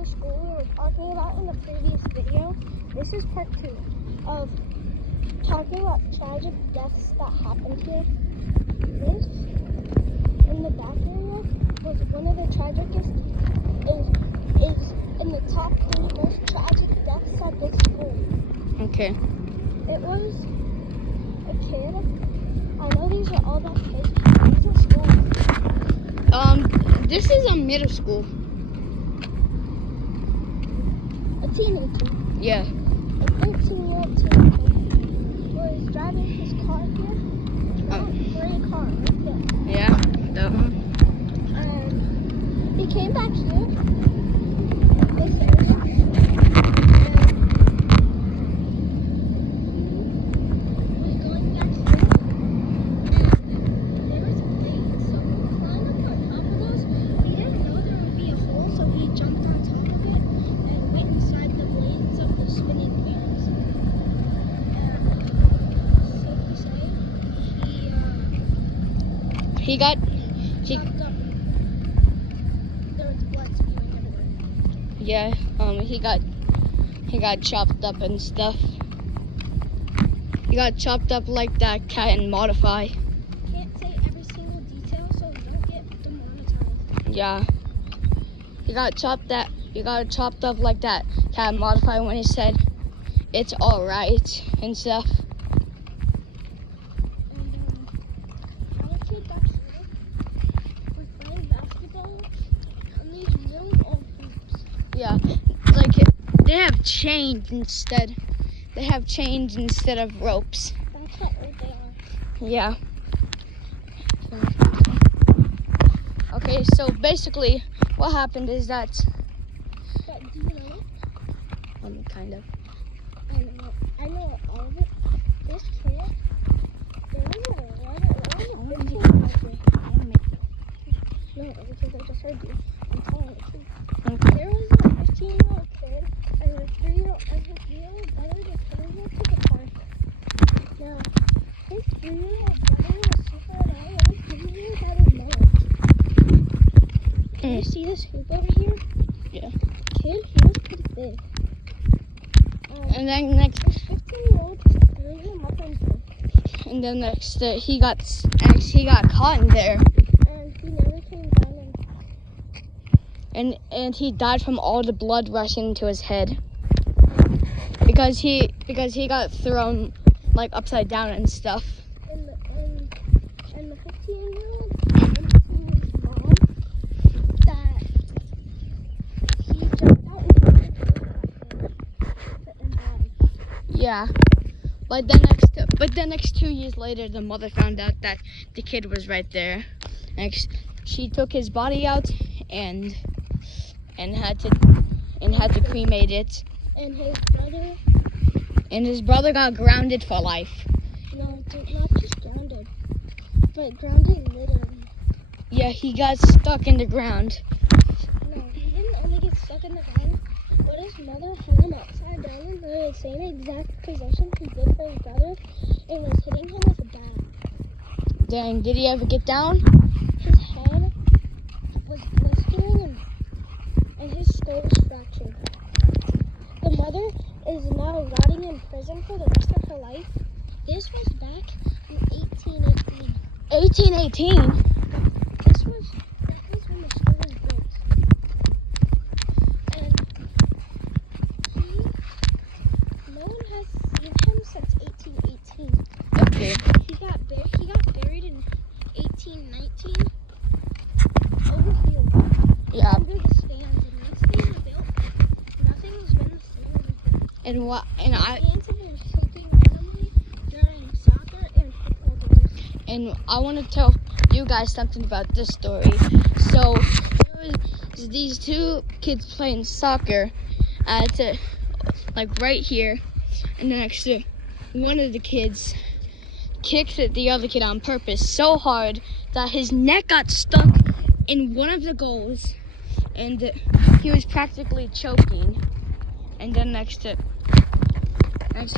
middle school we were talking about in the previous video. This is part 2 of talking about tragic deaths that happened here. This, in the back area, was one of the tragicest, is in the top 3 most tragic deaths at this school. Okay. It was a kid. I know these are all about kids. These are schools. This is a middle school. A teenager. Yeah. A 13-year-old teenager was driving his car here. Gray car right there. Yeah. That one. And he came back here. This area. He got yeah, he got chopped up and stuff. He got chopped up like that cat in Modify. Can't say every single detail so we don't get demonetized. Yeah. He got chopped up like that cat in Modify when he said it's alright and stuff. Yeah, like they have chains instead. They have chains instead of ropes. That's what they are. Yeah. Okay, so basically, what happened is that. But do you know? Kind of. I know all of it. This kid, there was a No, because I just heard you. I'm telling the truth. Okay. There was a 15-year-old kid and a 3-year-old and his 3-year-old brother just came here to the park. Now, his 3-year-old brother was super annoying and he knew how to manage. You see this hoop over here? Yeah. Kid, he was pretty big. And then next, this 15-year-old just threw him up into him. and then next, he got caught in there, And he never came down and he died from all the blood rushing into his head because he got thrown like upside down and stuff. And the 15-year-old told his mom that he jumped out and died. Yeah. But the next 2 years later, the mother found out that the kid was right there. Next, she took his body out and had to cremate it. And his brother got grounded for life. No, not just grounded, but grounded literally. Yeah, he got stuck in the ground. No, he didn't only get stuck in the ground, but his mother hung him upside down in the same exact position he did for his brother and was hitting him with a bat. Dang, did he ever get down? His head was blistering and his skull was fractured. The mother is now rotting in prison for the rest of her life. This was back in 1818. 1818? This was when the school was built. And no one has seen him since 1818. Okay. He got buried in 1819 over here. Yeah. Under the stands, and once they were built, nothing's been the same ever since. And Stands have been shifting randomly during soccer and football games. And I want to tell you guys something about this story. So there was these 2 kids playing soccer like right here, and then next to one of the kids kicked the other kid on purpose so hard that his neck got stuck in one of the goals, and he was practically choking. And then next he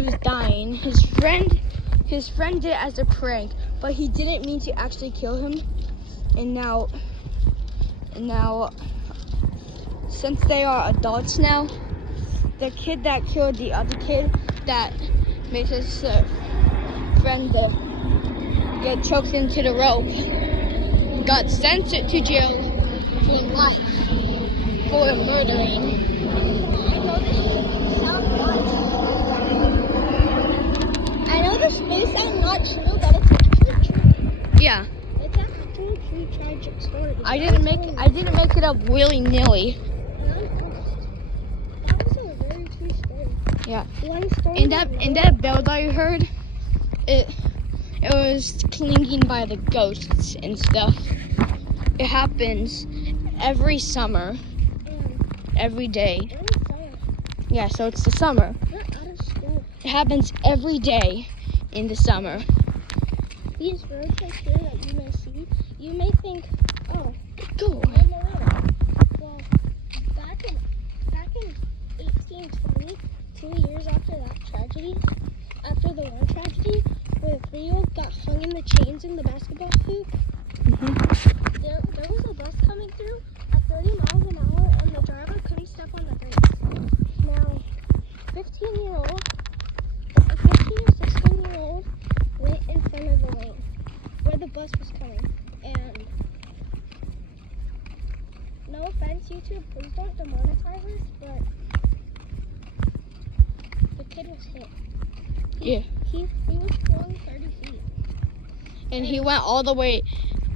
was dying. His friend did it as a prank, but he didn't mean to actually kill him. And now since they are adults now, the kid that killed the other kid that made his friend get choked into the rope got sent to jail for life for murdering. I know this may sound not true, but it's actually true. Yeah. It's actually a true tragic story. I didn't make it up willy-nilly. That was a very true story. Yeah. One story. And that bell that you heard, it was clinging by the ghosts and stuff. It happens every summer, every day. Every summer. Yeah, so it's the summer. We're out of school. It happens every day in the summer. These roads right here that you may see, you may think, oh, Go. I'm around. Well, back in 1820, 2 years after that tragedy, after the war tragedy, where the 3-year-old got hung in the chains in the basketball hoop, there was a bus coming through at 30 miles an hour, and the driver couldn't step on the brakes. Now, a 15 or 16-year-old went in front of the lane where the bus was coming, and no offense, YouTube, please don't demonetize us, but the kid was hit. Yeah. He was going 30 feet. And he went all the way,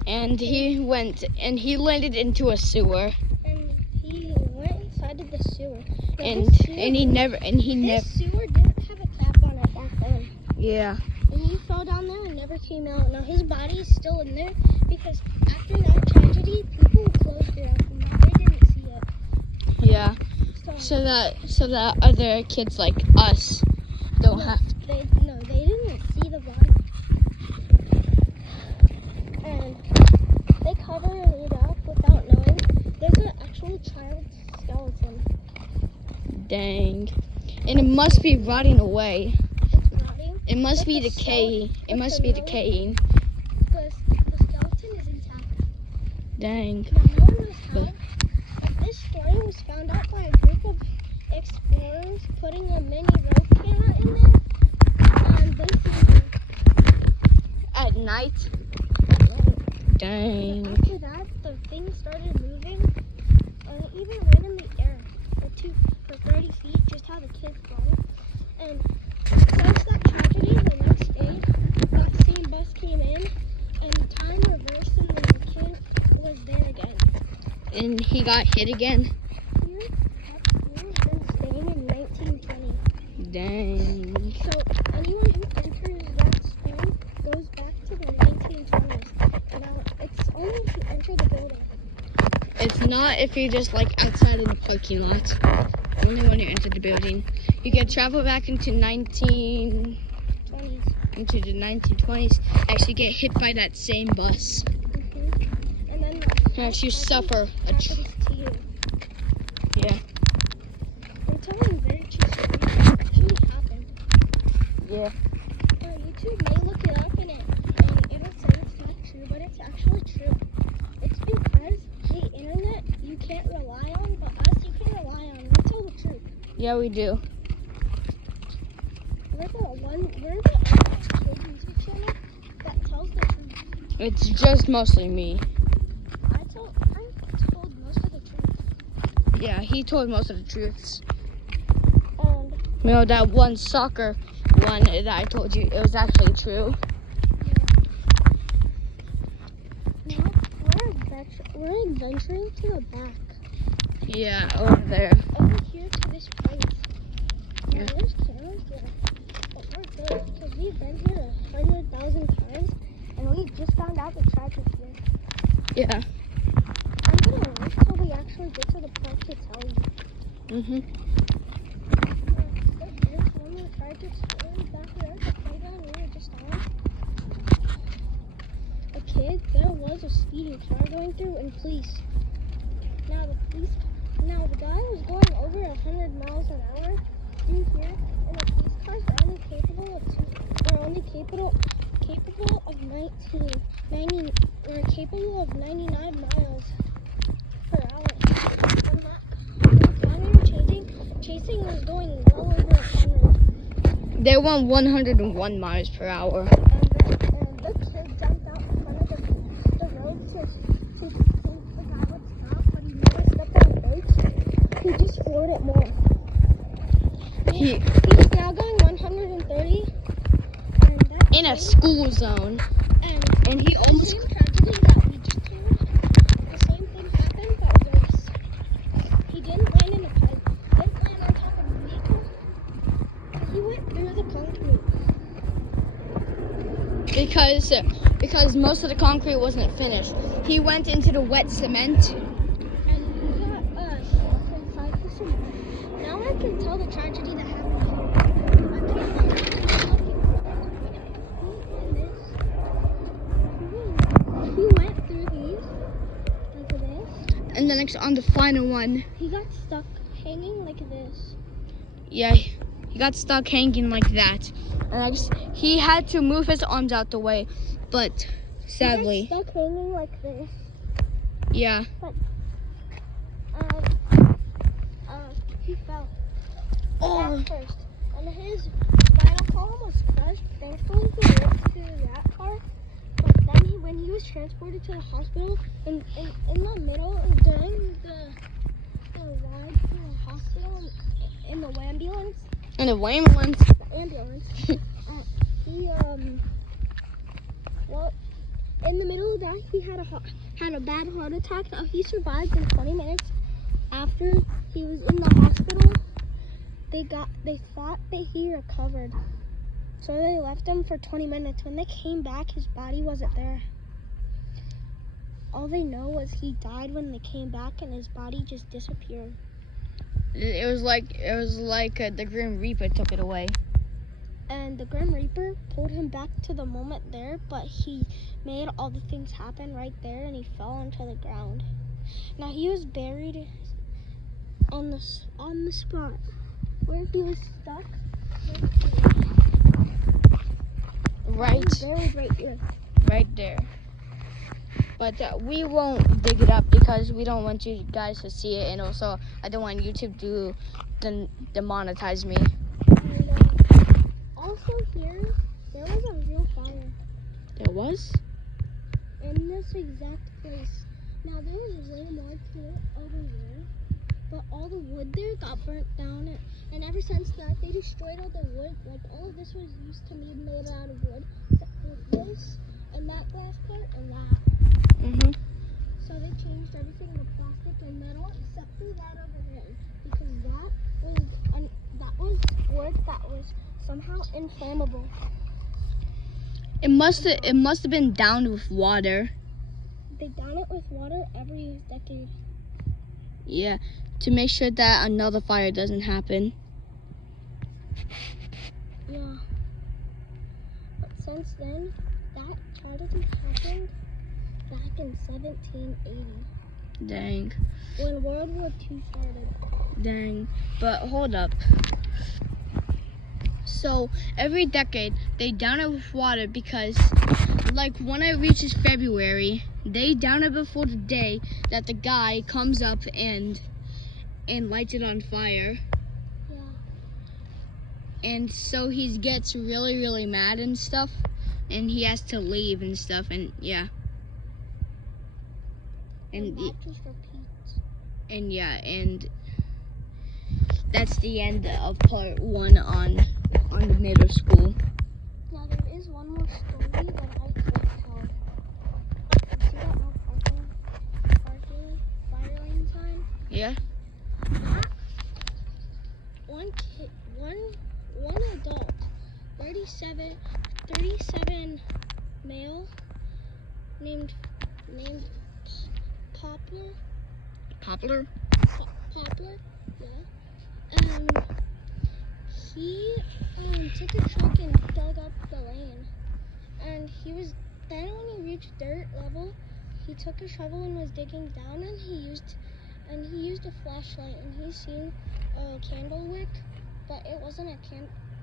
and he landed into a sewer. And he went inside of the sewer. Now, And this he never. This sewer didn't have a cap on it back then. Yeah. And he fell down there and never came out. Now his body is still in there because after that tragedy, people closed it up and they didn't see it. Yeah. So that other kids like us don't have. They didn't see the body. And they covered it up without knowing. There's an actual child skeleton. Dang. And it must be rotting away. It's rotting. It must But be the decaying. skeleton- It but must the be nose- decaying. The skeleton is intact. Dang. Now, no one knows how, but this story was found out by a group of explorers putting a mini rope camera in there, and they found it. At night. Dang. After that, the thing started moving, and it even went in the air for 30 feet, just how the kids flew. And since that tragedy, the next day, that same bus came in, and time reversed, and the kid was there again. And he got hit again. Here has been staying in 1920. Dang. So anyone who enters that school goes back to the 1920s. Now, it's only if you enter the building. It's not if you're just like outside in the parking lot. Only when you enter the building. You can travel back into the 1920s. Actually get hit by that same bus. And then As you suffer. happens to you. Yeah. I'm telling very true stories that actually happened. Yeah. YouTube may look it up and it'll say it's not true, but it's actually true. It's because the internet you can't rely on, but us you can rely on. We tell the truth. Yeah, we do. We're the only kid YouTube channel that tells the truth. It's just mostly me. I told most of the truth. Yeah, he told most of the truths. And You know, that one soccer one that I told you, it was actually true. now we're adventuring to the back. Yeah, over there. Over here to this place. Now Yeah. there's cameras there. But we're good because we've been here 100,000 times and we just found out the tragic here. Yeah. I'm gonna wait till we actually get to the park to tell you. Mhm. There's one of the tragic stories back there at the playground we were just on. There was a speeding car going through and police. Now the guy was going over 100 miles an hour through here, and the police cars are only capable of 99 miles per hour. They went 101 miles per hour. And the kid jumped out in front of the road to see if the guy would stop, but he never stepped on the brakes. He just slowed it more. He He's now going 130. And that's in a school zone, and he the almost. same tragedy that we just told, the same thing happened, but worse. He didn't land in a pipe. Didn't land on top of a vehicle. He went through the concrete. Because most of the concrete wasn't finished. He went into the wet cement. And he got stuck inside the cement. Now I can tell the tragedy that happened here. I came from he went through these like this. And then on the final one, He got stuck hanging like this. yeah, he got stuck hanging like that. And he had to move his arms out the way, but sadly, He got stuck hanging like this. yeah. He fell. Oh, Back first. And his spinal column was crushed. Thankfully, he lived through that part. But then when he was transported to the hospital, in the middle, during the ride to the hospital, in the ambulance, and the ambulance. He well, in the middle of that, he had a bad heart attack. He survived in 20 minutes. After he was in the hospital, they thought that he recovered, so they left him for 20 minutes. When they came back, his body wasn't there. All they know was he died when they came back, and his body just disappeared. It was like the Grim Reaper took it away. And the Grim Reaper pulled him back to the moment there, but he made all the things happen right there, and he fell onto the ground. Now he was buried on the spot where he was stuck. Right. He was buried right here. Right there. But we won't dig it up because we don't want you guys to see it, and also I don't want YouTube to demonetize me. And also here, there was a real fire There was? in this exact place. Now there was way more to it over there, but all the wood there got burnt down, and ever since that they destroyed all the wood. Like all of this was used to be made out of wood, except for this and that glass part and that. Mhm. So they changed everything to plastic and metal except for that over there, because that was wood that was somehow inflammable. It must have been downed with water. They down it with water every decade. Yeah, to make sure that another fire doesn't happen. Yeah. But since then, that tragedy happened back in 1780 Dang. when World War II started. Dang. But hold up. So every decade they down it with water because, like, when it reaches February, they down it before the day that the guy comes up and lights it on fire. Yeah. And so he gets really, really mad and stuff, and he has to leave and stuff, and yeah. And that just repeats. And yeah, and that's the end of part 1 on the middle school. Now there is one more story that I could tell. You see that no parking fire lane sign? Yeah. One kid, one adult, 37 male, named Poplar. Poplar? Poplar, yeah. He took a truck and dug up the lane. And then when he reached dirt level, he took a shovel and was digging down, and he used a flashlight, and he seen a candle wick, but it wasn't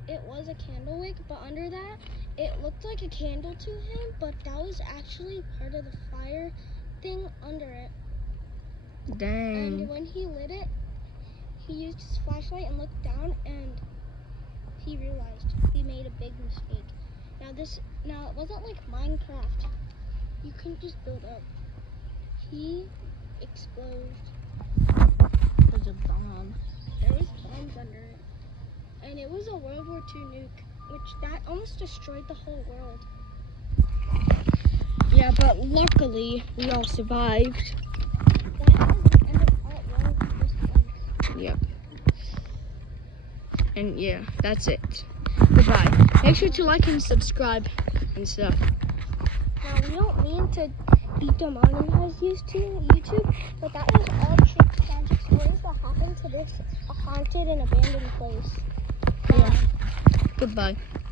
it was a candle wick, but under that it looked like a candle to him, but that was actually part of the fire thing under it. Dang. And when he lit it, he used his flashlight and looked down, and he realized he made a big mistake. Now it wasn't like Minecraft. You couldn't just build up. He exploded. There's a bomb. There was bombs under it. And it was a World War II nuke, which that almost destroyed the whole world. Yeah, but luckily we all survived. That is the end of part 1 of this one. Yep. And yeah, that's it. Goodbye. Make sure to like and subscribe and stuff. Now, we don't mean to be demonetized YouTube, but that was all true tragic stories that happened to this haunted and abandoned place. Yeah. Goodbye.